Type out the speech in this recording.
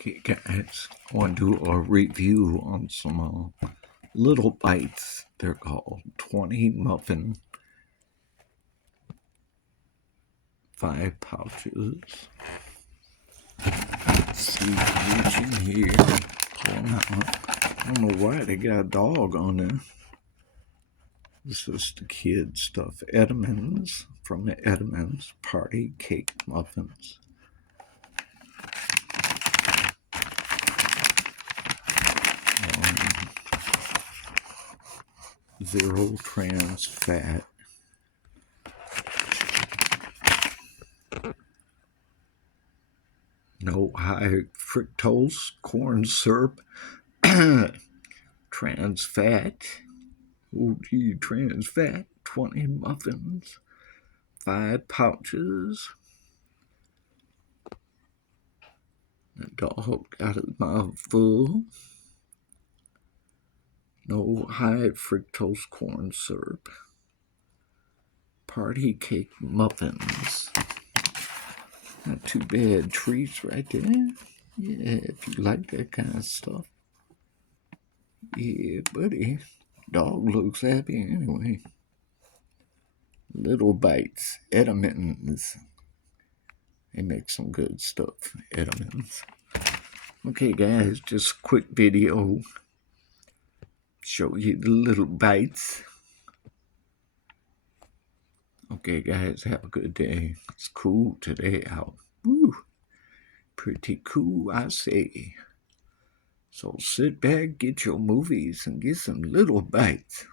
Okay, guys, I want to do a review on some Little Bites. They're called 20 muffin, 5 pouches. Let's see, reaching here, pulling out. I don't know why they got a dog on there. This is the kid stuff. Edmonds, from the Edmonds Party Cake Muffins. Zero trans fat. No high fructose corn syrup. Trans fat. OG trans fat. 20 muffins. 5 pouches. The dog got his mouth full. No high fructose corn syrup. Party cake muffins. Not too bad treats right there. Yeah, if you like that kind of stuff. Yeah, buddy. Dog looks happy anyway. Little Bites. Edmonds. They make some good stuff. Edmonds. Okay, guys, just a quick video. Show you the Little Bites. Okay, guys, have a good day. It's cool today out. Woo! Pretty cool, I say. So sit back, get your movies, and get some Little Bites.